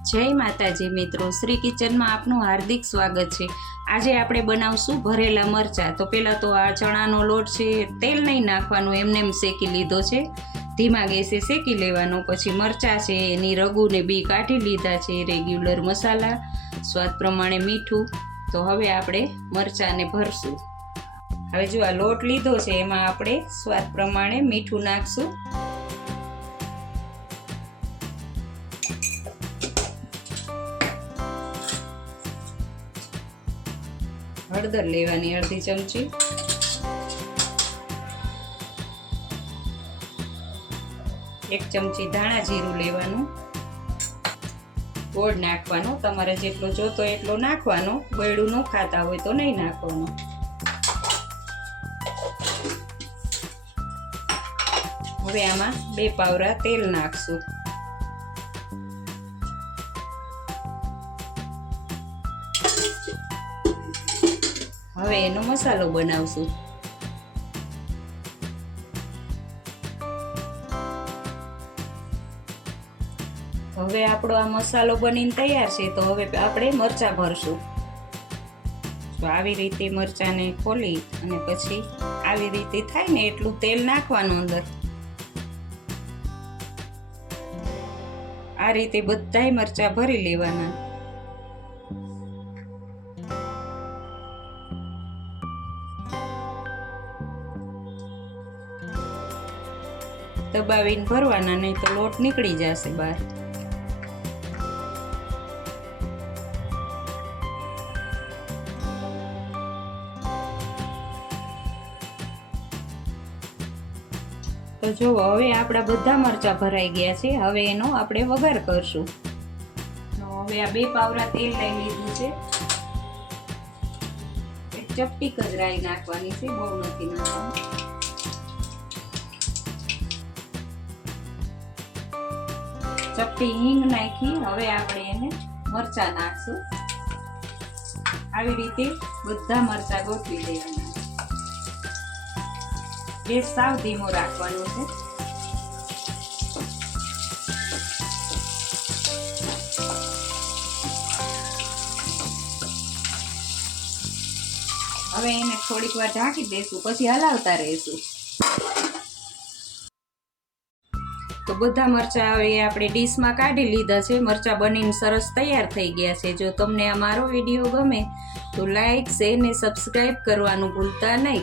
जय माताजी मित्रों, श्री किचन में आपनु हार्दिक स्वागत है। आज આપણે બનાવશું ભરેલા મરચા। તો પહેલા તો આ ચણાનો લોટ છે, તેલ નહીં નાખવાનું, એમને શેકી લીધો છે, ધીમા ગેસે શેકી લેવાનો। પછી મરચા છે એની રગુને બી કાઢી લીધા છે, રેગ્યુલર મસાલા, સ્વાદ પ્રમાણે મીઠું। તો હવે આપણે મરચાને ભરશું। હવે જો આ લોટ લીધો છે એમાં આપણે સ્વાદ પ્રમાણે મીઠું નાખશું। हळदर लेवानी अर्धी चमची, एक चमची धाणा जीरू लेवानुं, गोळ नाखवानो, तमारे जेटलो जोतो एटलो नाखवानो, गळ्ळुं न खाता होय तो नहीं नाखवानो। हवे आमां 2 पावरा तेल नाखशुं। હવે એનો મસાલો બનાવશું। હવે આપણો આ મસાલો બનીને તૈયાર છે। તો હવે આપણે મરચાં ભરશું। તો આવી રીતે મરચાંને ખોલી અને પછી આવી રીતે થાય ને એટલું તેલ નાખવાનું અંદર। આ રીતે બધાય મરચાં ભરી લેવાના। दबावीने भरवाना, नहीं तो लोट निकली जाशे बहार। तो जो हवे आपड़ा बधा मरचा भराई गया छे। हवे एनो आपणे वघार करशुं। तो हवे आ 2 पावरा तेल लई लीधुं छे। एक चपटी ज राई नाखवानी छे, बहु नथी नाखवानी। चपटी हींग नाखी हवे आपणे एने मरचा नाखशुं। आवी रीते बधा मरचा गोठवी देवाना। गैस साव धीमो राखवानो छे। हवे एने थोड़ीक वार ढांकी देशुं, पछी हलावता रहेशुं। तो बधा मरचा हवे आपणे डिश में काढी लीधा छे। मरचा बनीने सरस तैयार थई गया छे। जो तमने आ मारो विडियो गमे तो लाइक, शेर ने सब्सक्राइब करवानुं भूलता नहीं।